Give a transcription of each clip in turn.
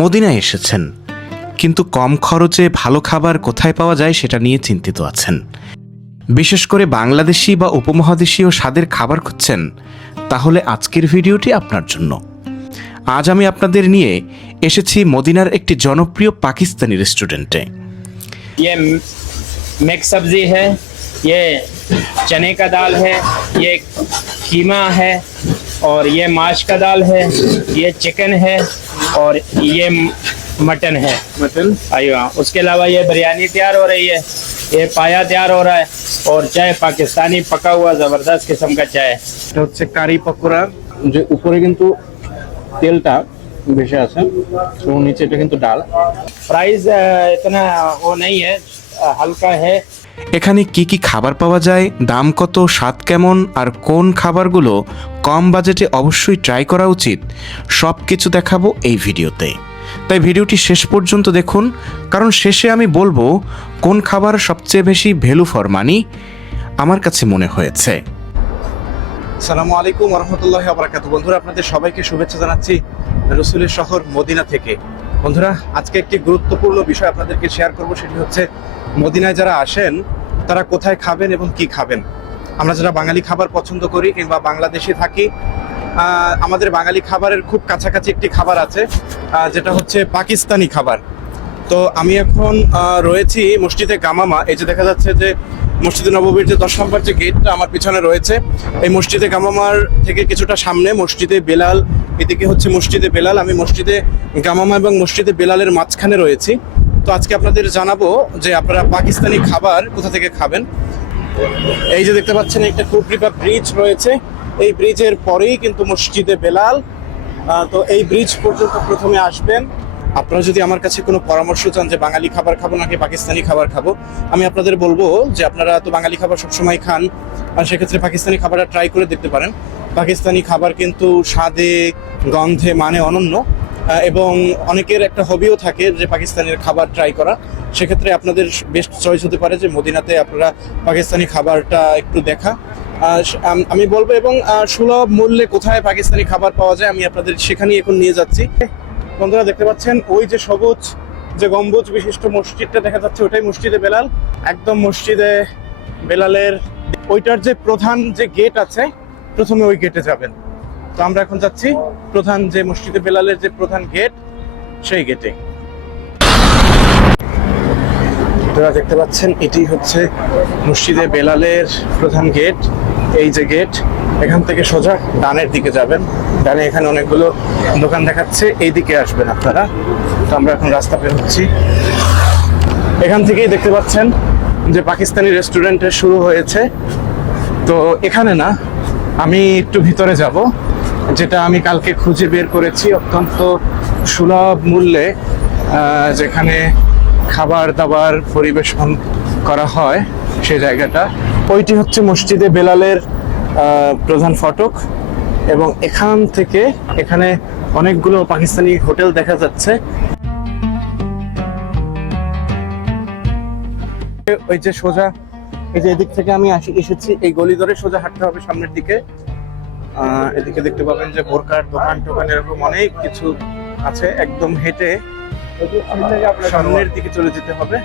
মদিনায় এসেছেন, কিন্তু কম খরচে ভালো খাবার কোথায় পাওয়া যায় সেটা নিয়ে চিন্তিত আছেন। বিশেষ করে বাংলাদেশি বা উপমহাদেশীয় স্বাদের খাবার খুঁজছেন, তাহলে আজকের ভিডিওটি আপনার জন্য। আজ আমি আপনাদের নিয়ে এসেছি মদিনার একটি জনপ্রিয় পাকিস্তানি রেস্টুরেন্টে। ये मिक्स सब्जी है, ये चने का दाल है, ये कीमा है, और ये माश का दाल है, ये चिकन है, और ये मटन है। मटन, आइए, उसके अलावा ये बिरयानी तैयार हो रही है, ये पाया तैयार हो रहा है, और चाय पाकिस्तानी पका हुआ ज़बरदस्त किस्म का चाय। এটা হচ্ছে কারি পকোড়া, যে উপরে কিন্তু তেলটা ভেসে আছে এবং নিচে এটা কিন্তু ডাল। प्राइस इतना वो नहीं है, हल्का है। এখানে কি কি খাবার পাওয়া যায়, দাম কত, স্বাদ কেমন, আর কোন খাবারগুলো কম বাজেটে অবশ্যই ট্রাই করা উচিত, সব কিছু দেখাবো এই ভিডিওতে। তাই ভিডিওটি শেষ পর্যন্ত দেখুন, কারণ শেষে আমি বলবো কোন খাবার সবচেয়ে বেশি ভ্যালু ফর মানি আমার কাছে মনে হয়েছে। আসসালামু আলাইকুম ওয়া রাহমাতুল্লাহি ওয়া বারাকাতুহু। বন্ধুরা, আপনাদের সবাইকে শুভেচ্ছা জানাচ্ছি রসুলের শহর মদিনা থেকে। বন্ধুরা, আজকে একটি গুরুত্বপূর্ণ বিষয় আপনাদেরকে শেয়ার করব, সেটি হচ্ছে মদিনায় যারা আসেন তারা কোথায় খাবেন এবং কি খাবেন। আমরা যারা বাঙালি খাবার পছন্দ করি কিংবা বাংলাদেশে থাকি, আমাদের বাঙালি খাবারের খুব কাছাকাছি একটি খাবার আছে, যেটা হচ্ছে পাকিস্তানি খাবার। তো আমি এখন রয়েছি মসজিদে গামামা। এই যে দেখা যাচ্ছে যে মসজিদে নববীর যে 10 নম্বর যে গেটটা আমার পিছনে রয়েছে, এই মসজিদে গামামার থেকে কিছুটা সামনে মসজিদে বেলাল, এদিকে হচ্ছে মসজিদে বেলাল। আমি মসজিদে গামামা এবং মসজিদে বেলালের মাঝখানে রয়েছি। তো আজকে আপনাদের জানাবো যে আপনারা পাকিস্তানি খাবার কোথা থেকে খাবেন। এই যে দেখতে পাচ্ছেন একটা কুবরিকা ব্রিজ রয়েছে, এই ব্রিজের পরেই কিন্তু মসজিদে বেলাল। তো এই ব্রিজ পর্যন্ত প্রথমে আসবেন। আপনারা যদি আমার কাছে কোনো পরামর্শ চান যে বাঙালি খাবার খাবো নাকি পাকিস্তানি খাবার খাবো, আমি আপনাদের বলবো যে আপনারা তো বাঙালি খাবার সবসময় খান, আর সেক্ষেত্রে পাকিস্তানি খাবারটা ট্রাই করে দেখতে পারেন। পাকিস্তানি খাবার কিন্তু স্বাদে, গন্ধে, মানে অনন্য, এবং অনেকের একটা হবিও থাকে যে পাকিস্তানের খাবার ট্রাই করা। সেক্ষেত্রে আপনাদের বেস্ট চয়েস হতে পারে যে মদিনাতে আপনারা পাকিস্তানি খাবারটা একটু দেখা। আমি বলবো, এবং সুলভ মূল্যে কোথায় পাকিস্তানি খাবার পাওয়া যায় আমি আপনাদের সেখানেই এখন নিয়ে যাচ্ছি। বন্ধুরা, দেখতে পাচ্ছেন ওই যে সবুজ যে গম্বুজ বিশিষ্ট মসজিদটা দেখা যাচ্ছে, ওটাই মসজিদে বেলাল। একদম মসজিদে বেলালের ওইটার যে প্রধান যে গেট আছে, প্রথমে ওই গেটে যাবেন। তো আমরা এখন যাচ্ছি প্রধান যে মসজিদে বেলালের যে প্রধান গেট, সেই গেটে। আপনারা দেখতে পাচ্ছেন এটি হচ্ছে মসজিদে বেলালের প্রধান গেট। এই যে গেট, এখান থেকে সোজা ডানের দিকে যাবেন। ডানে এখানে অনেকগুলো দোকান দেখাচ্ছে, এই দিকে আসবেন আপনারা। তো আমরা এখন রাস্তা বের হচ্ছি। এখান থেকেই দেখতে পাচ্ছেন যে পাকিস্তানি রেস্টুরেন্টের শুরু হয়েছে। তো এখানে না, আমি একটু ভিতরে যাব, যেটা আমি কালকে খুঁজে বের করেছি অত্যন্ত সুলভ মূল্যে, যেখানে খাবার দাবার পরিবেশন করা হয় সেই জায়গাটা। ওইটি হচ্ছে মসজিদে বেলালের প্রধান ফটক, এবং এখান থেকে এখানে অনেকগুলো পাকিস্তানি হোটেল দেখা যাচ্ছে। ওই যে সোজা, এই যে এদিক থেকে আমি এসেছি, এই গলি ধরে সোজা হাঁটতে হবে সামনের দিকে। এদিকে দেখতে পাবেন যে বোরকার দোকান টোকান এরকম অনেক কিছু আছে। একদম হেঁটে সামনের দিকে চলে যেতে হবে।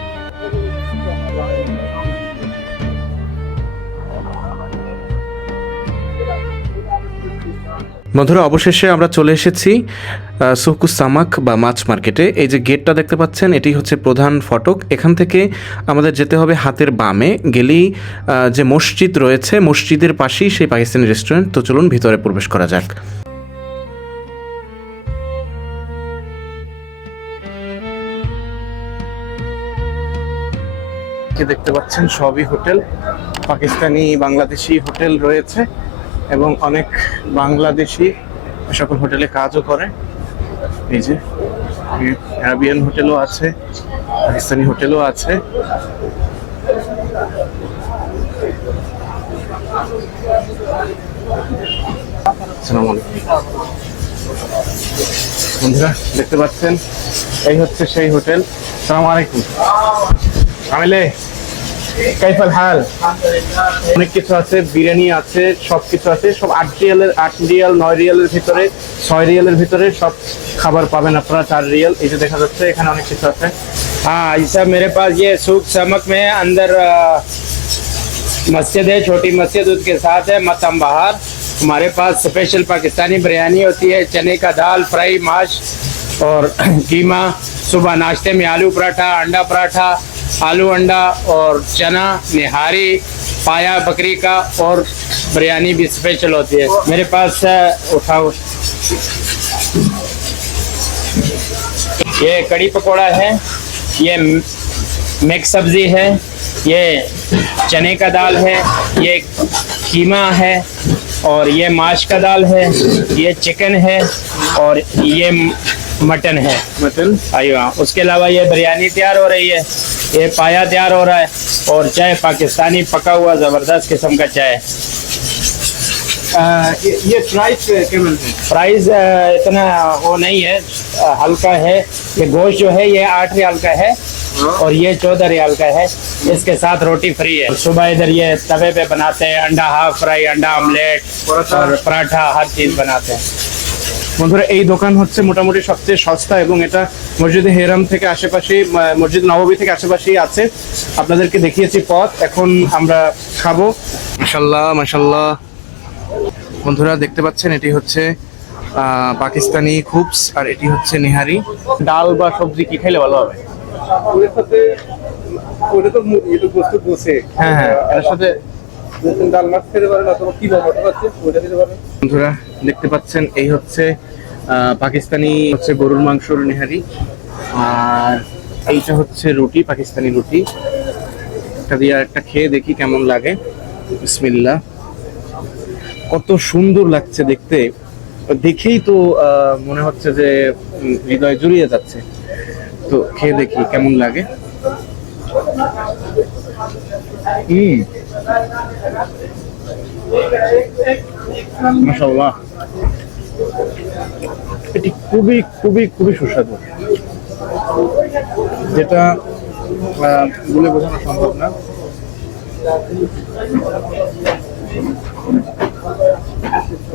বন্ধুরা, অবশেষে আমরা চলে এসেছি সুকুস সামাক বা মাছ মার্কেটে। এই যে গেটটা দেখতে পাচ্ছেন, এটি হচ্ছে প্রধান ফটক। এখান থেকে আমাদের যেতে হবে হাতের বামে গেলেই যে মসজিদ রয়েছে, মসজিদের পাশেই সেই পাকিস্তানি রেস্টুরেন্ট। তো চলুন ভিতরে প্রবেশ করা যাক। দেখতে পাচ্ছেন সবই হোটেল, পাকিস্তানি বাংলাদেশি হোটেল রয়েছে, এবং অনেক বাংলাদেশি সকল হোটেলে কাজও করে। এই যে আরাবিয়ান হোটেলও আছে, পাকিস্তানি হোটেলও আছে। আসসালামু আলাইকুম। বন্ধুরা, দেখতে পাচ্ছেন এই হচ্ছে সেই হোটেল। আসসালামু আলাইকুম। আমিলে কাইফাল হাল অনেক কিছু আছে, বিরিয়ানি আছে, সব কিছু আছে, সব 8 রিয়াল 9 রিয়ালের ভিতরে, 6 রিয়ালের ভিতরে সব খাবার পাবেন আপনারা। 4 রিয়াল এই যে দেখা যাচ্ছে, এখানে অনেক কিছু আছে। हाँ ऐसा मेरे पास ये सूख समक में अंदर मस्जिद है, छोटी मस्जिद, उसके साथ है मतम बहार। हमारे पास स्पेशल पाकिस्तानी बिरयानी होती है, चने का दाल फ्राई, माश और कीमा। सुबह नाश्ते में आलू पराठा, अंडा पराठा, आलू अंडा और चना, निहारी, पाया बकरी का, और बिरयानी भी स्पेशल होती है मेरे पास। उठाओ, ये कड़ी पकौड़ा है, ये मिक्स सब्जी है, ये चने का दाल है, ये कीमा है, और ये माश का दाल है, ये चिकन है, और ये मटन है। मटन आइए, उसके अलावा ये बिरयानी तैयार हो रही है, ये पाया तैयार हो रहा है, और चाय पाकिस्तानी पका हुआ ज़बरदस्त किस्म का चाय। ये प्राइस केमन है? प्राइस इतना वो नहीं है, हल्का है। ये गोश्त जो है ये 8 रियाल का है, और ये 14 रियाल का है। इसके साथ रोटी फ्री है। सुबह इधर ये तवे पे बनाते हैं, अंडा हाफ फ्राई, अंडा ऑमलेट और पराठा, हर चीज़ बनाते हैं। বন্ধুরা এই দোকান হচ্ছে মোটামুটি সবচেয়ে সস্তা, এবং এটা মসজিদে হেরাম থেকে আশেপাশে, মসজিদ নববী থেকে আশেপাশেই আছে। আপনাদেরকে দেখিয়েছি পথ, এখন আমরা খাবো। মাশাল্লাহ মাশাল্লাহ। বন্ধুরা দেখতে পাচ্ছেন এটি হচ্ছে পাকিস্তানি খুবস, আর এটি হচ্ছে নিহারি। ডাল বা সবজি কি খাইলে ভালো হবে? হ্যাঁ হ্যাঁ, এর সাথে বন্ধুরা দেখতে পাচ্ছেন এই হচ্ছে পাকিস্তানি হচ্ছে গরুর মাংসর নিহারি, আর এইটা হচ্ছে রুটি, পাকিস্তানি রুটি। এটা দিয়ে একটা খেয়ে দেখি কেমন লাগে। বিসমিল্লাহ। কত সুন্দর লাগছে দেখতে, দেখেই তো মনে হচ্ছে যে হৃদয় জুড়িয়ে যাচ্ছে। তো খেয়ে দেখি কেমন লাগে। মাশাআল্লাহ, এটি খুবই খুবই খুবই সুস্বাদু, যেটা বলে বোঝানো সম্ভব না।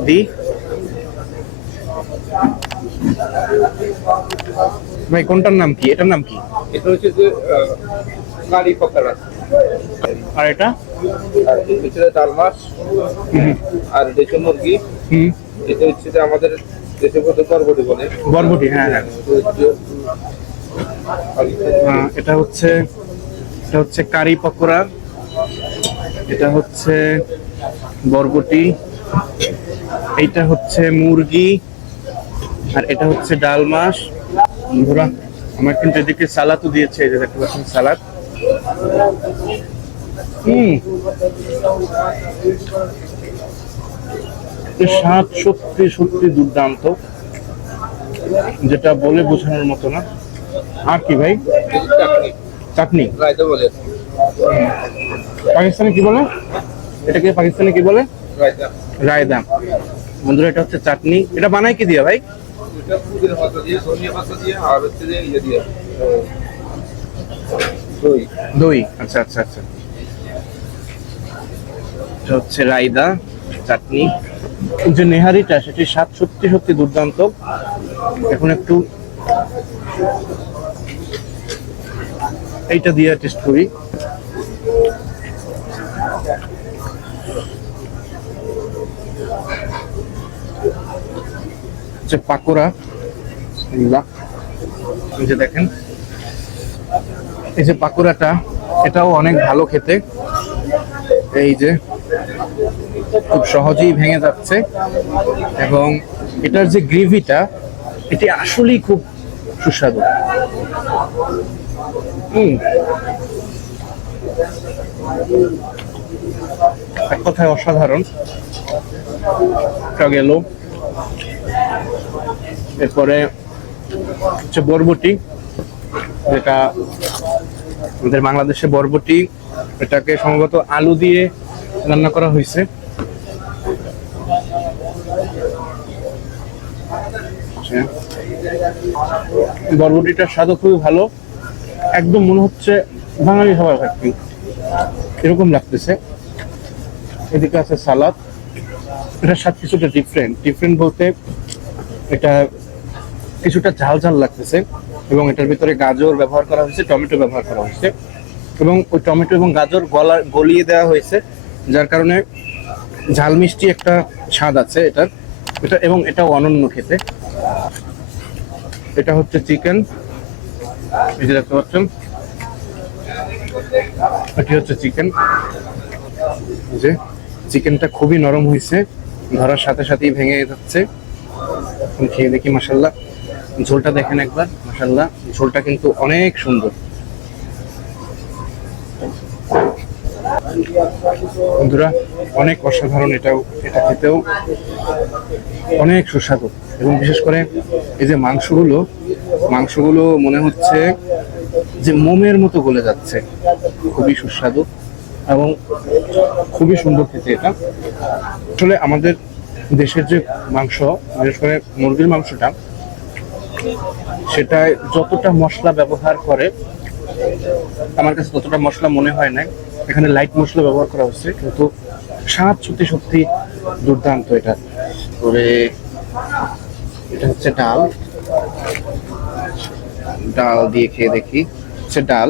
দি ভাই, কোনটার নাম কি? এটার নাম কি? এটা হচ্ছে যে কারি পকোড়া, আর এটা আর এটা ডাল মাছ, আর দেশি মুরগি। এটা হচ্ছে যে আমাদের দেশের মধ্যে বরবটি বলে। বরবটি, হ্যাঁ হ্যাঁ। এটা হচ্ছে কারি পকোড়া, এটা হচ্ছে বরবটি, এইটা হচ্ছে মুরগি, আর এটা হচ্ছে ডাল মাছ। বন্ধুরা আমার কিন্তু এদিকে সালাদও দিয়েছে, এই যে দেখতে পাচ্ছেন সালাদ। স্বাদ সত্যি সত্যি দুর্দান্ত, যেটা বলে বোঝানোর মতো না। আর কি ভাই? চাটনি, রায়তা বলে। পাকিস্তানে কি বলে এটাকে? পাকিস্তানে কি বলে? রায়তা। রায়তা। বন্ধুরা এটা হচ্ছে চাটনি। এটা বানায় কি দিয়ে ভাই? এটা পুদিনা পাতা দিয়ে, ধনিয়া পাতা দিয়ে, আর হচ্ছে যে ইয়ে দিয়ে, দই। দই, আচ্ছা আচ্ছা আচ্ছা। এটা হচ্ছে রায়তা, চাটনি। যে নেহারিটা, সেটি স্বাদ সত্যি সত্যি দুর্দান্ত। এখন একটু এইটা দিয়ে টেস্ট করি। যে পাকোড়া, এই যে দেখেন, এই যে পাকোড়াটা, এটাও অনেক ভালো খেতে। এই যে খুব সহজেই ভেঙে যাচ্ছে, এবং এটার যে গ্রেভিটা, এটি আসলেই খুব সুস্বাদু। এক কথায় অসাধারণ। গেল, এরপরে হচ্ছে বরবটি, যেটা আমাদের বাংলাদেশে বরবটি, এটাকে সম্ভবত আলু দিয়ে রান্না করা হয়েছে। বরবটিটার স্বাদও খুবই ভালো, একদম মনে হচ্ছে বাঙালি খাবার খাচ্ছি। এরকম লাগতেছে। এদিকে আছে সালাদ, এটার স্বাদ কিছুটা ডিফারেন্ট বলতে এটা কিছুটা ঝাল ঝাল লাগতেছে এবং এটার ভিতরে গাজর ব্যবহার করা হয়েছে, টমেটো ব্যবহার করা হয়েছে এবং ওই টমেটো এবং গাজর গলিয়ে দেওয়া হয়েছে, যার কারণে ঝাল মিষ্টি একটা স্বাদ আছে এটা এবং এটাও অনন্য খেতে। এটা হচ্ছে চিকেন, এই যে দেখতে পাচ্ছেন, এটি হচ্ছে চিকেন। যে চিকেনটা খুবই নরম হয়েছে, ধরার সাথে সাথেই ভেঙে যাচ্ছে। খেয়ে দেখি, মাশাল্লাহ ঝোলটা দেখেন একবার, মাশাল্লাহ ঝোলটা কিন্তু অনেক সুন্দর। বন্ধুরা অনেক অসাধারণ, এটা খেতেও অনেক সুস্বাদু এবং বিশেষ করে এই যে মাংসগুলো মনে হচ্ছে যে মোমের মতো গলে যাচ্ছে, খুবই সুস্বাদু এবং খুবই সুন্দর খেতে এটা। আসলে আমাদের দেশের যে মাংস, বিশেষ করে মুরগির মাংসটা, সেটায় যতটা মশলা ব্যবহার করে আমার কাছে ততটা মশলা মনে হয় না। এখানে লাইট মশলা ব্যবহার করা হচ্ছে, কিন্তু স্বাদ সত্যি দুর্দান্ত। এটা করে এটা হচ্ছে ডাল দিয়ে খেয়ে দেখি। হচ্ছে ডাল,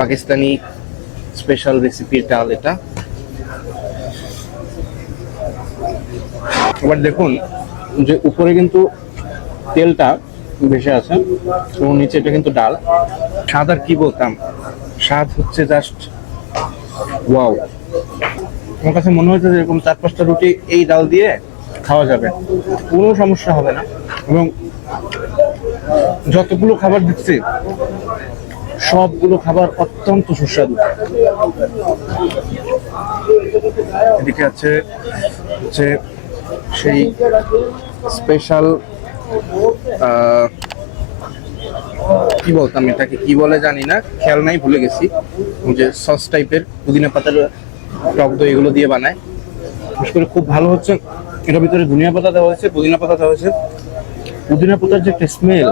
পাকিস্তানি স্পেশাল রেসিপির ডাল এটা। এবার দেখুন যে উপরে কিন্তু তেলটা ভেসে আছে এবং নিচে এটা কিন্তু ডাল। স্বাদ আর কি বলতাম, স্বাদ হচ্ছে জাস্ট ওয়াও। আমার কাছে মনে হচ্ছে যে এরকম 4-5টা রুটি এই ডাল দিয়ে খাওয়া যাবে, কোনো সমস্যা হবে না। এবং যতগুলো খাবার দিচ্ছি সবগুলো খাবার অত্যন্ত সুস্বাদু। এদিকে আছে যে সেই স্পেশাল কি বলতাম, এটাকে কি বলে জানি না, খেয়াল নাই, ভুলে গেছি। যে সস টাইপের পুদিনা পাতার টক দই এগুলো দিয়ে বানায়, বিশেষ করে খুব ভালো হচ্ছে। এটার ভিতরে ধনিয়া পাতা দেওয়া হয়েছে, পুদিনা পাতা দেওয়া হয়েছে। পুদিনা পাতার যে একটা স্মেল,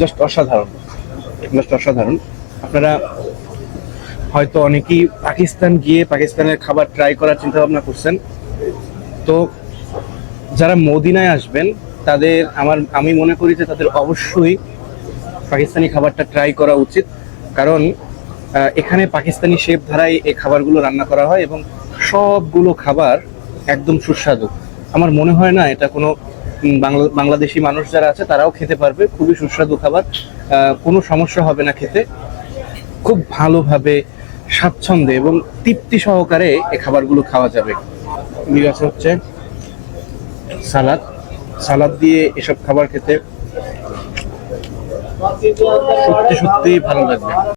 জাস্ট অসাধারণ। আপনারা হয়তো অনেকেই পাকিস্তান গিয়ে পাকিস্তানের খাবার ট্রাই করার চিন্তা ভাবনা করছেন, তো যারা মদিনায় আসবেন তাদের আমি মনে করি যে তাদের অবশ্যই পাকিস্তানি খাবারটা ট্রাই করা উচিত। কারণ এখানে পাকিস্তানি শেফ ধারায় এই খাবারগুলো রান্না করা হয় এবং সবগুলো খাবার একদম সুস্বাদু। আমার মনে হয় না এটা কোনো বাংলাদেশি মানুষ যারা আছে তারাও খেতে পারবে। খুবই সুস্বাদু খাবার, কোনো সমস্যা হবে না খেতে, খুব ভালোভাবে স্বাচ্ছন্দ্যে এবং তৃপ্তি সহকারে এই খাবারগুলো খাওয়া যাবে। হচ্ছে সালাদ দিয়ে এসব খাবার খেতে সত্যি ভালো লাগবে।